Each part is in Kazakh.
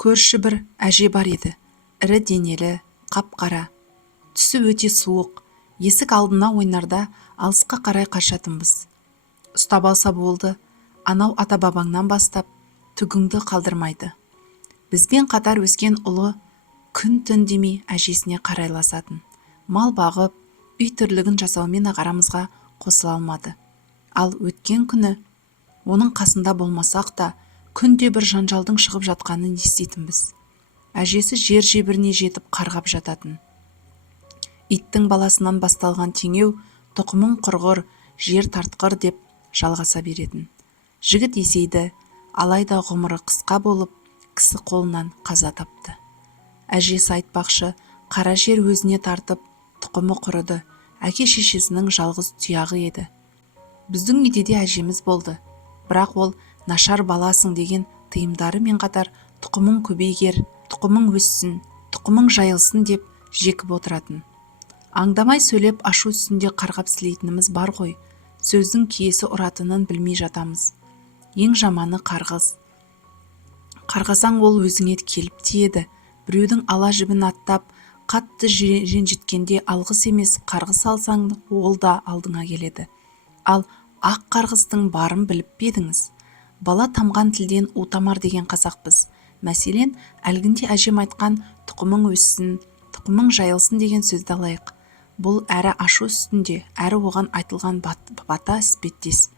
Көрші бір әже бар еді. Ірі денелі, қап-қара. Түсі өте суық. Есік алдына ойнарда алысқа қарай қашатынбыз. Ұстап алса болды, анау ата-бабаңнан бастап түгіңді қалдырмайды. Бізбен қатар өскен ұлы күн-түн демей әжесіне қарайласатын. Мал бағып, үй тірлігін жасаумен арамызға қосыла алмады. Ал өткен күні оның қасында болмасақ та күнде бір жанжалдың шығып жатқанын еститінбіз. Әжесі жер жебіріне жетіп қарғап жататын. Иттің баласынан басталған теңеу тұқымың құрғыр, жер тартқыр деп жалғаса беретін. Жігіт есейді, алайда ғұмыры қысқа болып, кісі қолынан қаза тапты. Әжесі айтпақшы, қара жер өзіне тартып, тұқымы құрыды, әке-шешесінің жалғыз тұяғы еді. Біздің үйде де әжеміз болды, бірақ ол нашар баласың деген тыйымдарымен қатар тұқымың көбейгер, тұқымың өссін, тұқымың жайылсын деп жекіп отыратын. Аңдамай сөйлеп ашу үстінде қарғап сілейтініміз бар ғой, сөздің киесі ұратынын білмей жатамыз. Ең жаманы қарғыс. Қарғасаң ол өзіңе келіп тиеді. Біреудің ала жібін аттап, қатты ренжіткенде алғыс емес қарғыс алсаң, ол да алдыңа келеді. Ал ақ қарғыстың барын біліп пе едіңіз? Бала тамған тілден утамар деген қазақпыз. Мәселен, әлгінде әжем айтқан тұқымың өссін, тұқымың жайылсын деген сөзді алайық. Бұл әрі ашу үстінде, әрі оған айтылған бата іспеттес.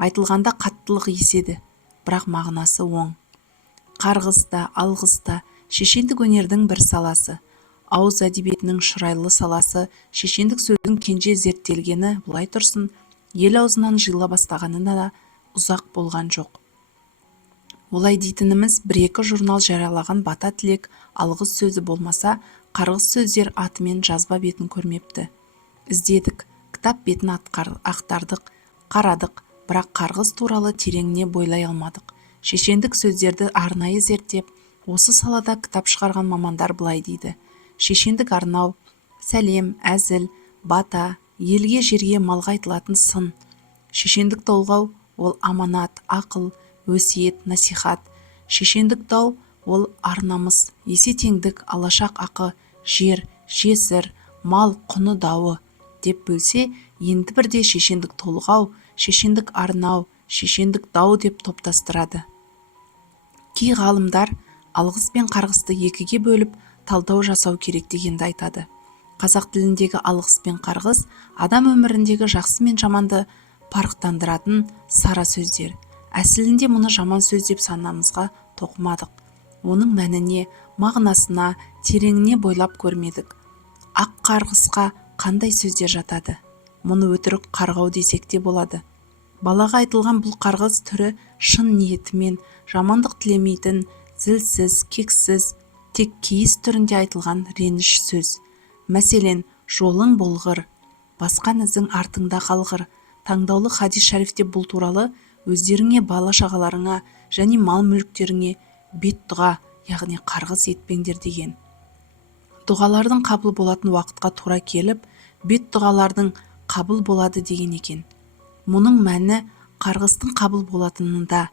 Айтылғанда қаттылық еседі, бірақ мағынасы оң. Қарғыс та, алғыс та шешендік өнердің бір саласы. Ауыз әдебиетінің шұрайлы саласы, шешендік сөздің кенже зерттелгені бұлай тұрсын, ел аузынан жиыла бастағанына да ұзақ болған жоқ. Олай дейтініміз бір-екі журнал жариялаған бата тілек, алғыс сөзі болмаса, қарғыс сөздер атымен жазба бетін көрмепті. Іздедік, кітап бетін ақтардық, қарадық, бірақ қарғыс туралы тереңіне бойлай алмадық. Шешендік сөздерді арнайы зерттеп, осы салада кітап шығарған мамандар былай дейді. Шешендік арнау, сәлем, әзіл, бата, елге жерге малға айтылатын сын. Шешендік толғау ол аманат, ақыл, өсиет, насихат. Шешендік дау ол арнамыз, есе-теңдік, алашақ ақы, жер, жесір, мал, құны дауы деп бөлсе, енді бірде шешендік толғау, шешендік арнау, шешендік дау деп топтастырады. Кей ғалымдар алғыс пен қарғысты екіге бөліп талдау жасау керек дегенді айтады. Қазақ тіліндегі алғыс пен қарғыс адам өміріндегі жақсы мен жаманды парықтандыратын сара сөздер. Әсілінде мұны жаман сөз деп санамызға тоқымадық. Оның мәніне, мағынасына, тереңіне бойлап көрмедік. Ақ қарғысқа қандай сөздер жатады? Мұны өтірік қарғау десек те болады. Балаға айтылған бұл қарғыс түрі шын ниетімен, жамандық тілемейтін, зілсіз, кексіз, тек кейіс түрінде айтылған реніш сөз. Мәселен, жолың болғыр, басқан ізің артыңда қалғыр. Таңдаулы хадис шәрифте бұл туралы өздеріңе, бала-шағаларыңа және мал-мүліктеріңе бет-дұға, яғни қарғыс етпеңдер деген. Дұғалардың қабыл болатын уақытқа тура келіп, бет-дұғалардың қабыл болады деген екен. Мұның мәні қарғыстың қабыл болатынында.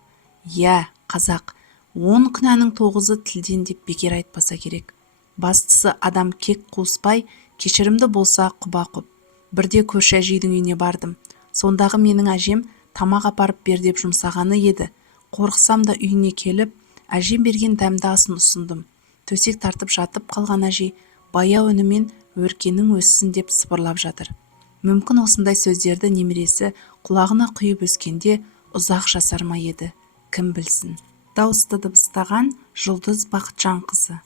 Я, қазақ, 10 күнәнің 9-ы тілден деп бекер айтпаса керек. Бастысы адам кек қуыспай, кешірімді болса құба-құп. Бірде көрші әжейдің үйіне бардым. Сондағы менің әжем тамақ апарып бер деп жұмсағаны еді. Қорықсам да үйіне келіп, әжем берген дәмді асын ұсындым. Төсек тартып жатып қалған әжей баяу үнімен өркенің өссін деп сыбырлап жатыр. Мүмкін осындай сөздерді немересі құлағына құйып өскенде ұзақ жасар ма еді, кім білсін. Дауысты дыбыстаған Жұлдыз Бақытжанқызы.